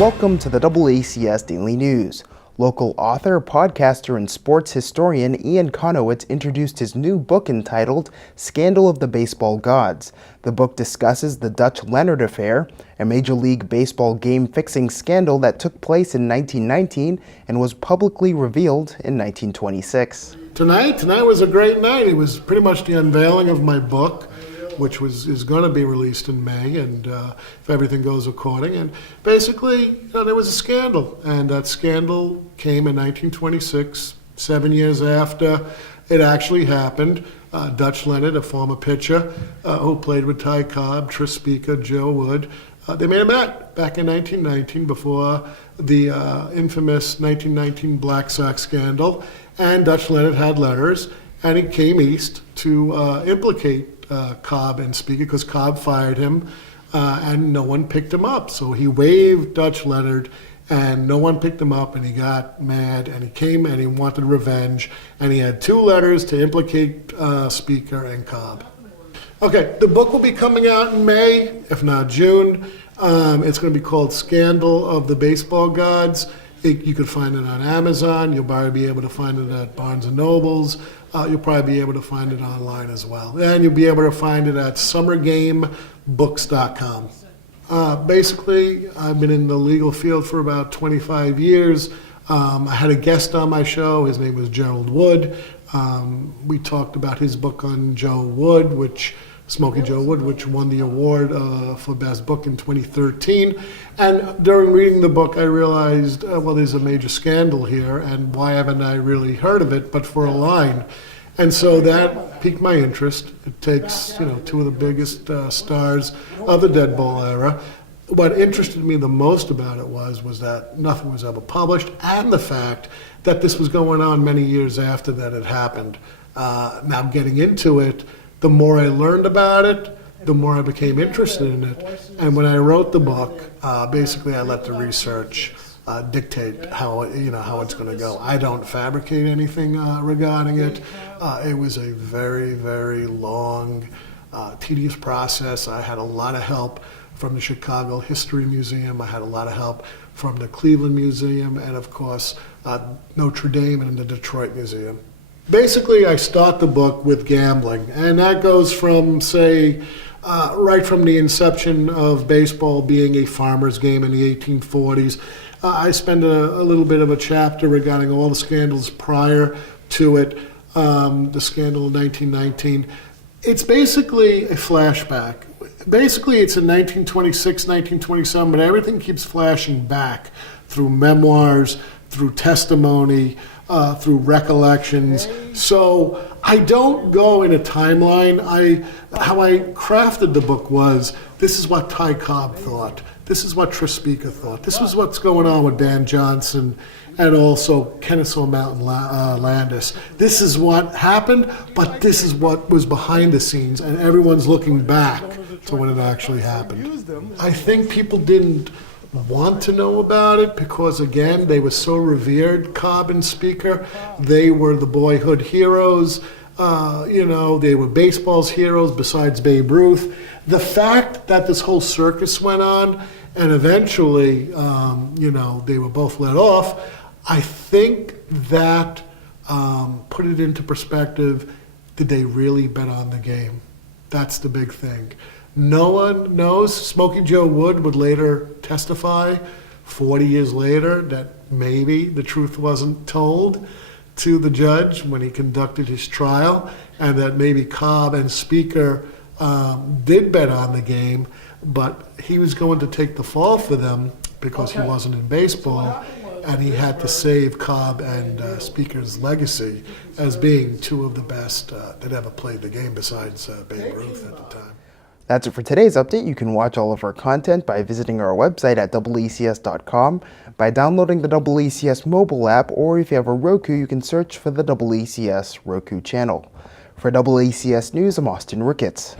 Welcome to the AACS Daily News. Local author, podcaster, and sports historian Ian Kahanowitz introduced his new book entitled Scandal of the Baseball Gods. The book discusses the Dutch Leonard Affair, a Major League Baseball game-fixing scandal that took place in 1919 and was publicly revealed in 1926. Tonight was a great night. It was pretty much the unveiling of my book, which is going to be released in May, and if everything goes according. And basically, there was a scandal, and that scandal came in 1926, 7 years after it actually happened. Dutch Leonard, a former pitcher who played with Ty Cobb, Tris Speaker, Joe Wood, they made a bet back in 1919 before the infamous 1919 Black Sox scandal, and Dutch Leonard had letters, and he came east to implicate Cobb and Speaker because Cobb fired him and no one picked him up. So he waived Dutch Leonard and no one picked him up, and he got mad and he came and he wanted revenge, and he had two letters to implicate Speaker and Cobb. Okay, the book will be coming out in May, if not June. It's going to be called Scandal of the Baseball Gods. You could find it on Amazon. You'll probably be able to find it at Barnes & Nobles. You'll probably be able to find it online as well. And you'll be able to find it at summergamebooks.com. Basically, I've been in the legal field for about 25 years. I had a guest on my show. His name was Gerald Wood. We talked about his book on Joe Wood, Smokey Joe Wood, which won the award for Best Book in 2013. And during reading the book, I realized, well, there's a major scandal here, and why haven't I really heard of it but for a line? And so that piqued my interest. It takes, two of the biggest stars of the Dead Ball era. What interested me the most about it was that nothing was ever published, and the fact that this was going on many years after that had happened. Now getting into it, the more I learned about it, the more I became interested in it. And when I wrote the book, basically I let the research dictate how it's going to go. I don't fabricate anything regarding it. It was a very, very long, tedious process. I had a lot of help from the Chicago History Museum. I had a lot of help from the Cleveland Museum, and of course Notre Dame and the Detroit Museum. Basically, I start the book with gambling, and that goes from, say, right from the inception of baseball being a farmer's game in the 1840s. I spend a little bit of a chapter regarding all the scandals prior to it, the scandal of 1919. It's basically a flashback. Basically, it's in 1926, 1927, but everything keeps flashing back through memoirs, through testimony, through recollections. So I don't go in a timeline. How I crafted the book was, this is what Ty Cobb thought. This is what Tris Speaker thought. This was what's going on with Dan Johnson and also Kennesaw Mountain Landis. This is what happened, but this is what was behind the scenes, and everyone's looking back to when it actually happened. I think people didn't want to know about it because, again, they were so revered, Cobb and Speaker. They were the boyhood heroes. They were baseball's heroes besides Babe Ruth. The fact that this whole circus went on and eventually, they were both let off, I think that put it into perspective. Did they really bet on the game? That's the big thing. No one knows. Smokey Joe Wood would later testify 40 years later that maybe the truth wasn't told to the judge when he conducted his trial, and that maybe Cobb and Speaker did bet on the game, but he was going to take the fall for them because he wasn't in baseball, and he had to save Cobb and Speaker's legacy as being two of the best that ever played the game besides Babe Ruth at the time. That's it for today's update. You can watch all of our content by visiting our website at AACS.com, by downloading the AACS mobile app, or if you have a Roku, you can search for the AACS Roku channel. For AACS News, I'm Austin Ricketts.